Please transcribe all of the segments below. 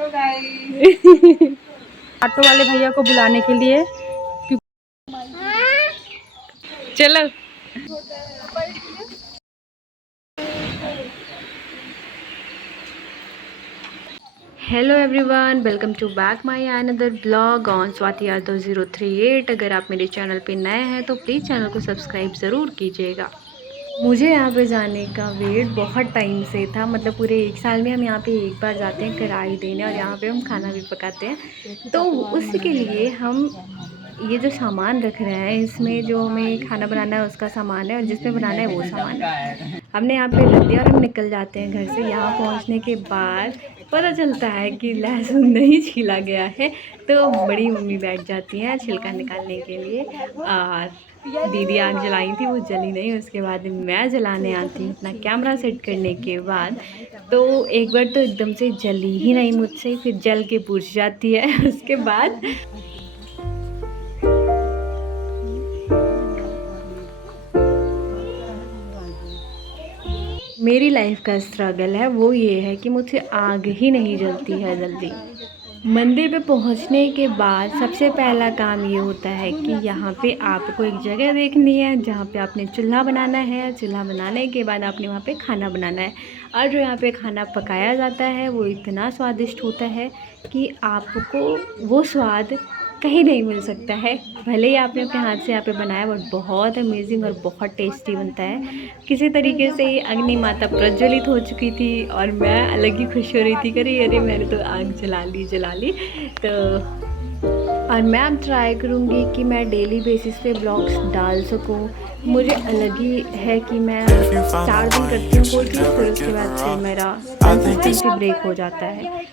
Auto वाले भैया को बुलाने के लिए चलो। Hello everyone, welcome to back my another blog on Swati Yadav 038। अगर आप मेरे चैनल पे नए हैं तो प्लीज़ चैनल को सब्सक्राइब ज़रूर कीजिएगा। मुझे यहाँ पे जाने का वेट बहुत टाइम से था, मतलब पूरे 1 साल में हम यहाँ पे एक बार जाते हैं किराए देने, और यहाँ पे हम खाना भी पकाते हैं। तो उसके लिए हम ये जो सामान रख रहे हैं, इसमें जो हमें खाना बनाना है उसका सामान है, और जिसमें बनाना है वो सामान है। हमने यहाँ पे रख दिया और हम निकल जाते हैं घर से। यहाँ पहुँचने के बाद पता चलता है कि लहसुन नहीं छीला गया है, तो बड़ी मम्मी बैठ जाती हैं छिलका निकालने के लिए। और दीदी आग जलाई थी, वो जली नहीं। उसके बाद मैं जलाने आती हूँ अपना कैमरा सेट करने के बाद। तो एक बार तो एकदम से जली ही नहीं मुझसे, फिर जल के बुझ जाती है। उसके बाद मेरी लाइफ का स्ट्रगल है वो ये है कि मुझसे आग ही नहीं जलती है जल्दी। मंदिर पे पहुंचने के बाद सबसे पहला काम ये होता है कि यहाँ पे आपको एक जगह देखनी है जहाँ पे आपने चूल्हा बनाना है। चूल्हा बनाने के बाद आपने वहाँ पे खाना बनाना है, और जो यहाँ पे खाना पकाया जाता है वो इतना स्वादिष्ट होता है कि आपको वो स्वाद कहीं नहीं मिल सकता है। भले ही आपने अपने हाथ से यहाँ पे बनाया, बट बहुत अमेजिंग और बहुत टेस्टी बनता है। किसी तरीके से अग्नि माता प्रज्वलित हो चुकी थी और मैं अलग ही खुश हो रही थी, अरे अरे मैंने तो आग जला ली। तो और मैं अब ट्राई करूँगी कि मैं डेली बेसिस पे ब्लॉग्स डाल सकूँ। मुझे अलग ही है कि मैं 4 दिन करती हूँ कोई चीज़, फिर उसके बाद से मेरा कंसिस्टेंसी ब्रेक हो जाता है।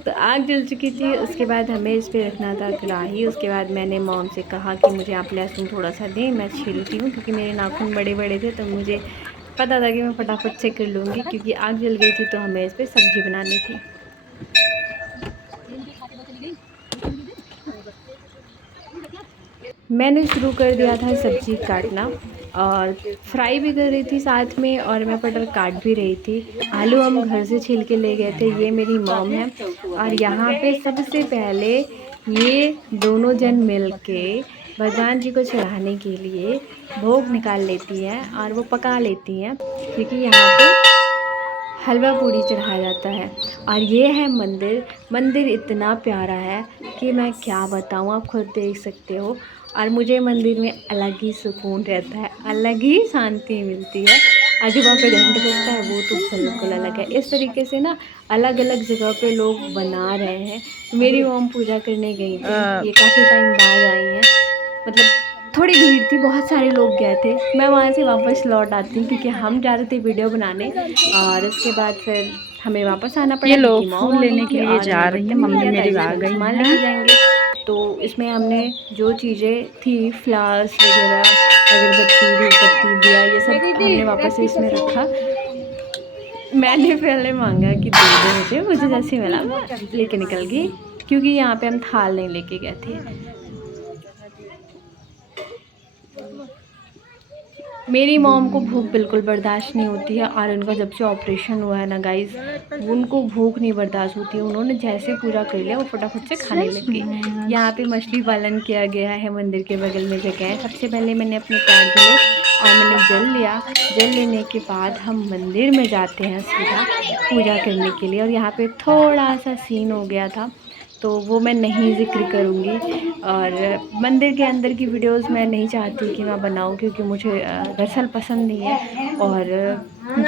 तो आग जल चुकी थी, उसके बाद हमें इस पर रखना था कढ़ाई। उसके बाद मैंने मॉम से कहा कि मुझे आप लहसुन थोड़ा सा दें, मैं छीलती हूँ, क्योंकि मेरे नाखून बड़े बड़े थे। तो मुझे पता था कि मैं फटाफट से कर लूँगी, क्योंकि आग जल गई थी तो हमें इस पर सब्ज़ी बनानी थी। मैंने शुरू कर दिया था सब्ज़ी काटना, और फ्राई भी कर रही थी साथ में, और मैं पटर काट भी रही थी। आलू हम घर से छील के ले गए थे, ये मेरी मॉम है। और यहाँ पे सबसे पहले ये दोनों जन मिल के भगवान जी को चढ़ाने के लिए भोग निकाल लेती हैं और वो पका लेती हैं, क्योंकि यहाँ पे हलवा पूड़ी चढ़ाया जाता है। और ये है मंदिर। मंदिर इतना प्यारा है कि मैं क्या बताऊँ, आप खुद देख सकते हो। और मुझे मंदिर में अलग ही सुकून रहता है, अलग ही शांति मिलती है। और जो वहाँ पे घंट बजता है वो तो बिल्कुल अलग है। इस तरीके से ना अलग अलग जगह पे लोग बना रहे हैं। मेरी मॉम पूजा करने गई थी, ये काफ़ी टाइम बाद आई हैं। मतलब थोड़ी भीड़ थी, बहुत सारे लोग गए थे। मैं वहाँ से वापस लौट आती हूँ, क्योंकि हम जा रहे थे वीडियो बनाने, और उसके बाद फिर हमें वापस आना पड़ा। ये लोग क्योंकि मॉम फूल आ गई लेने थी के लिए और जा हमें रही है। बर्तन मिल मम्मी गया था, मेरी इसमें आ हम गई सामान हैं। लेके जाएंगे। तो इसमें हमने जो चीज़ें थी, फ्लावर्स वगैरह, अगरबत्ती, धूपबत्ती, दिया, ये सब हमने वापस से इसमें रखा। मैंने पहले मांगा कि दे दो मुझे जैसे मिला मैं लेके निकल गई, क्योंकि यहाँ पे हम थाल नहीं लेके गए थे। मेरी मॉम को भूख बिल्कुल बर्दाश्त नहीं होती है, और उनका जब से ऑपरेशन हुआ है ना गाइस, उनको भूख नहीं बर्दाश्त होती है। उन्होंने जैसे पूरा कर लिया वो फटाफट से खाने लग गई। यहाँ पे मछली पालन किया गया है, मंदिर के बगल में जगह है। सबसे पहले मैंने अपने पैर धुले और मैंने जल लिया। जल लेने के बाद हम मंदिर में जाते हैं सीधा पूजा करने के लिए। और यहाँ पे थोड़ा सा सीन हो गया था, तो वो मैं नहीं ज़िक्र करूँगी। और मंदिर के अंदर की वीडियोस मैं नहीं चाहती कि मैं बनाऊँ, क्योंकि मुझे दरअसल पसंद नहीं है। और जो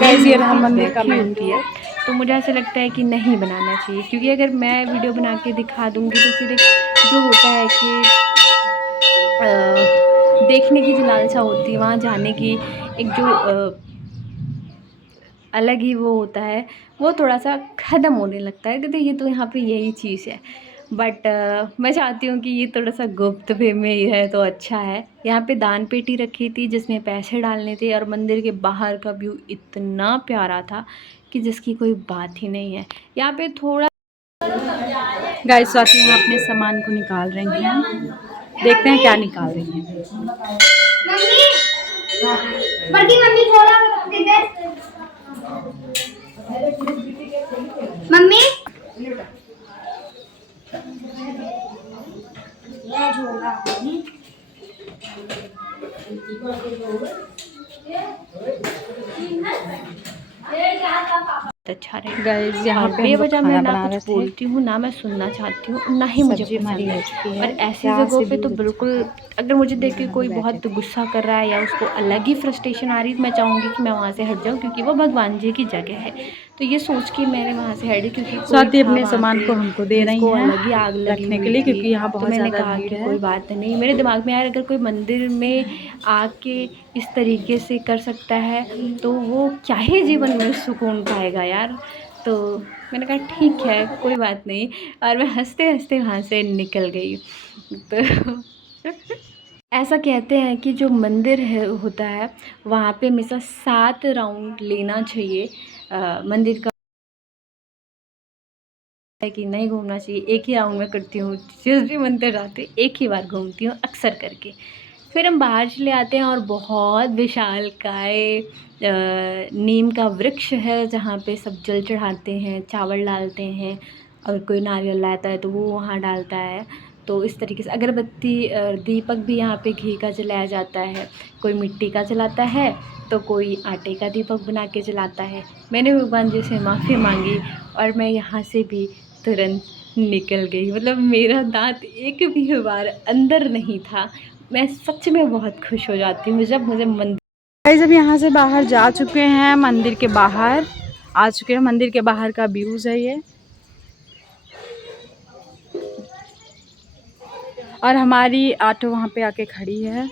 मेन राम मूर्ति मंदिर का बैठी होती है, तो मुझे ऐसा लगता है कि नहीं बनाना चाहिए, क्योंकि अगर मैं वीडियो बना के दिखा दूँगी तो फिर एक जो होता है कि देखने की जो लालसा होती है, वहाँ जाने की एक जो अलग ही वो होता है, वो थोड़ा-सा ख़त्म होने लगता है कि देखिए तो यहाँ पे यही चीज़ है। बट मैं चाहती हूँ कि ये थोड़ा-सा गुप्त वे में ही है तो अच्छा है। यहाँ पे दान पेटी रखी थी जिसमें पैसे डालने थे, और मंदिर के बाहर का व्यू इतना प्यारा था कि जिसकी कोई बात ही नहीं है। यहाँ पे थोड़ा गाइस स्वाति यहाँ अपने सामान को निकाल रही हैं। देखते हैं क्या निकाल रही हैं। बड़ी मम्मी थोड़ा मम्मी गाइस यहाँ और पे हम लोग बेवजह मैं खाना ना बना कुछ रहे थे। बोलती हूँ, ना मैं सुनना चाहती हूँ, ना ही मुझे सब्जी हमारी पसंद हो है। चुकी और है, ऐसी प्याज जगहों से पे तो भी बिल्कुल, अगर मुझे देख के हम कोई लोग बैठे बहुत थे। गुस्सा कर रहा है या उसको अलग ही फ्रस्ट्रेशन आ रही है, तो मैं चाहूँगी कि मैं वहाँ से हट जाऊँ, क्योंकि वो भगवान जी की जगह है। तो ये सोच के मैंने वहाँ से हटी, क्योंकि कोई स्वाति था अपने वहाँ सामान को पे हमको दे रही जिसको हैं अलग ही आग लगी रखने के हुई लिए, थी। क्योंकि यहाँ तो बहुत मैंने ज़्यादा कहा भीड़ कि है। कोई बात नहीं, मेरे दिमाग में यार अगर कोई मंदिर में आके इस तरीके से कर सकता है तो वो क्या ही जीवन में सुकून पाएगा यार। तो मैंने कहा ठीक है, कोई बात नहीं, और मैं हंसते हंसते वहाँ से निकल गई। तो ऐसा कहते हैं कि जो मंदिर है होता है वहाँ पे हमेशा 7 राउंड लेना चाहिए। मंदिर का है कि नहीं घूमना चाहिए, एक ही राउंड में करती हूँ, जिस भी मंदिर जाती हूँ एक ही बार घूमती हूँ अक्सर करके। फिर हम बाहर चले आते हैं और बहुत विशालकाय नीम का वृक्ष है, जहाँ पे सब जल चढ़ाते हैं, चावल डालते हैं, और कोई नारियल लाता है तो वो वहाँ डालता है। तो इस तरीके से अगरबत्ती दीपक भी यहाँ पे घी का जलाया जाता है। कोई मिट्टी का जलाता है तो कोई आटे का दीपक बना के जलाता है। मैंने भगवान जी से माफ़ी मांगी और मैं यहाँ से भी तुरंत निकल गई। मतलब मेरा दांत एक भी बार अंदर नहीं था। मैं सच में बहुत खुश हो जाती हूँ जब मुझे मंदिर। गाइस अब यहाँ से बाहर जा चुके हैं, मंदिर के बाहर आ चुके हैं। मंदिर के बाहर का व्यूज है ये, और हमारी ऑटो वहाँ पे आके खड़ी है।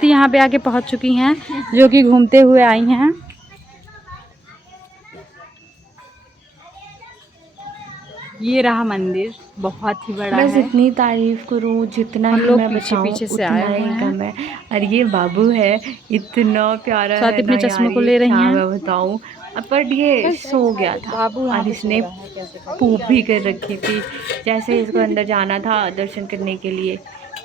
यहाँ पे आके पहुँच चुकी हैं, जो कि घूमते हुए आई हैं। ये रहा मंदिर, बहुत ही बड़ा मैं है। जितनी तारीफ़ करूँ, जितना हम ही लोग मैं पीछे बताऊँ पीछे से आए उतना हुए ही हैं। कम है। और ये बाबू है, इतना प्यारा स्वाति है ना अपने यार, चश्मे को ये ले रही क्या हैं। मैं बताऊँ। बट ये सो गया था बाबू यहाँ और पे सो इसने रहा है, कैसे पूप भी कर रखी थी। जैसे इसको अंदर जाना था दर्शन करने के लिए,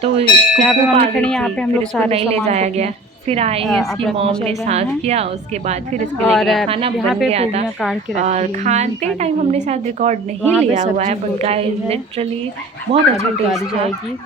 तो इसको यहाँ पे पूप आ मम्मी गई खड़ी हैं। यहाँ थी, पे हम फिर लोग इसको सारे नहीं ले सामान को जाया अपने गया। फिर आई अब इसकी रखने मॉम ने चल रहे साफ़ हैं। किया, उसके बाद फिर इसके लिए और गए, खाना यहाँ बन पे गया था। पूड़ियाँ काट के और रखी हुई हैं, खाते निकाली टाइम हुई हमने हैं। शायद रिकॉर्ड नहीं वहाँ पे लिया हुआ है, सब्जी हो बट चुकी गाइस है, लिटरली बहुत अच्छा अभी टेस्ट उतारी था। जाएगी।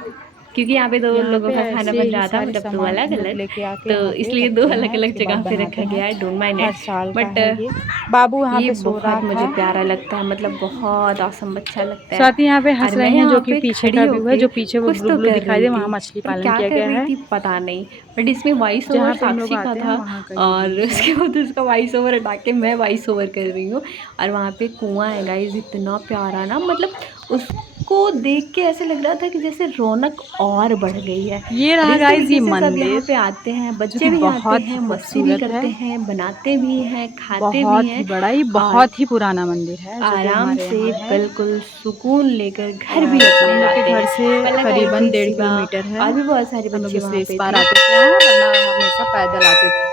क्योंकि यहाँ पे 2 यहाँ लोगों पे का खाना ऐसे बन ही रहा था, सारे मतलब 2 सामान हम लोग अलग-अलग, लेके आके तो यहाँ पे इसलिए 2 रखते हैं, अलग-अलग उसके बाद जगह पे बनाते रखा हैं। गया है, डोंट माइंड हर इट। साल का बट है ये। बाबू यहाँ ये पे सो रहा बहुत मुझे था। प्यारा लगता है, मतलब बहुत ऑसम अच्छा लगता है। स्वाति यहाँ पे हंस और मैं रही हैं, जो यहाँ कि पे पीछे खड़ी का व्यू है। होके जो पीछे वो कुछ ब्लू तो ब्लू कर दिखाई रही दे, वहाँ थी, मछली पर पालन क्या किया कर गया रही है। थी पता नहीं। बट इसमें वॉइस ओवर जहाँ पे हम लोग साक्षी का आते हैं था, वहाँ का ये और व्यूज है। उसके बाद उसका वॉइस ओवर हटा के मैं वॉइस ओवर कर रही हूँ। और वहाँ पे कुआँ है गाइस, इतना प्यारा ना, मतलब उसको देख के ऐसे लग रहा था कि जैसे रौनक और बढ़ गई है। ये और रहा इस गाइस ये तरीके से सब यहाँ मंदिर, पे आते हैं, जो कि बच्चे भी आते बहुत ही हैं, मस्ती भी खूबसूरत है, करते हैं, बनाते भी हैं, खाते भी बहुत ही हैं। बड़ा, ये और बहुत ही पुराना मंदिर है, जो कि आराम हमारे से यहाँ है। बिल्कुल सुकून लेकर घर और भी अपने हम लोग के जाते घर हैं। से पलक आई करीबन थी, 1.5 शिवा किलोमीटर है। और भी बहुत सारे हम लोग बच्चे वहाँ इसलिए इस पे बार थे। आते थे, वरना हमेशा पैदल आते थे।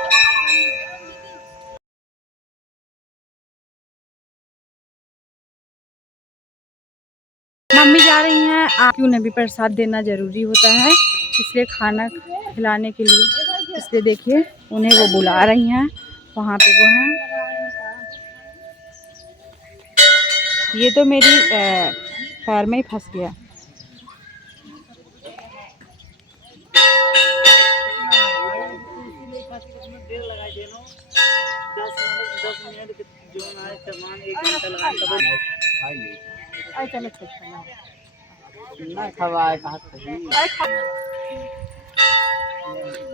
मम्मी जा रही हैं, आप उन्हें भी प्रसाद देना जरूरी होता है, इसलिए खाना खिलाने के लिए। इसलिए देखिए उन्हें वो बुला रही हैं, वहाँ पे वो हैं। ये तो मेरी पैर में ही फंस गया।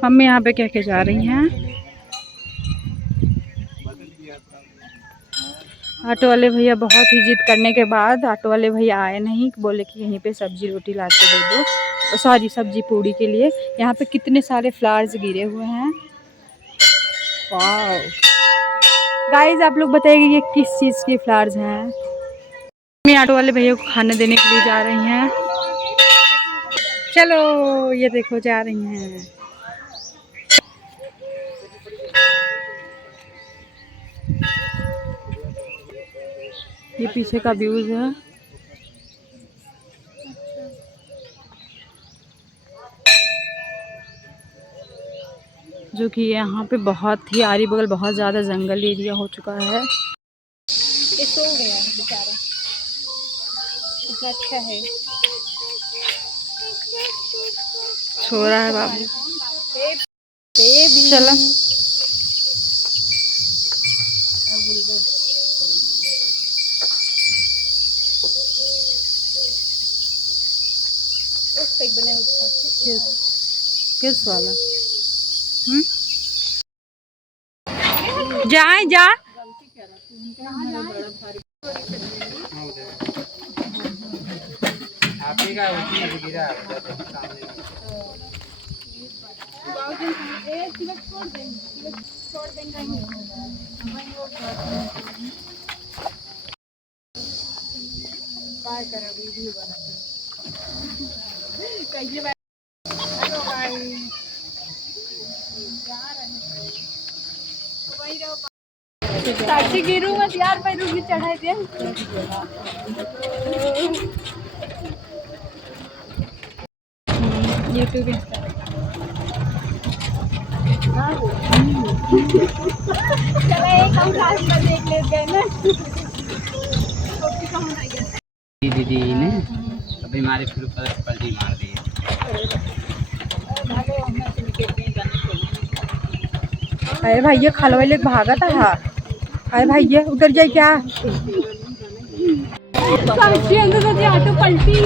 मम्मी यहाँ पे कह के जा रही हैं। ऑटो वाले भैया बहुत ही जिद करने के बाद ऑटो वाले भैया आए नहीं, बोले कि यहीं पे सब्जी रोटी ला के दे दो, सॉरी सब्जी पूड़ी के लिए। यहाँ पे कितने सारे फ्लावर्स गिरे हुए हैं। वाह गाइस, आप लोग बताइए ये किस चीज़ के फ्लावर्स हैं। मैं ऑटो वाले भैया को खाना देने के लिए जा रही हैं। चलो ये देखो जा रही हैं। ये पीछे का व्यूज है। जो कि यहाँ पे बहुत ही आरी बगल बहुत ज़्यादा जंगल एरिया हो चुका है। ये सो गया है बेचारा, इतना अच्छा है। सो रहा है बाबू। चलो किस वाला? जाए जा साक्षी गिरू मत यार, पैरों की चढ़ाई दे। यूट्यूब चलो एक हम लास्ट में देख लेते हैं ना। दीदी ने अभी हमारे फिर पलटी मार दी है। अरे भैया खलवा ले भागा था। अरे भैया उधर जाए क्या? साक्षी अंदर से ऑटो पलटी।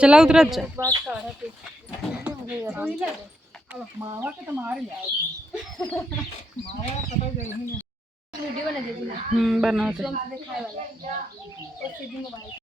चला उतरा अच्छा। बना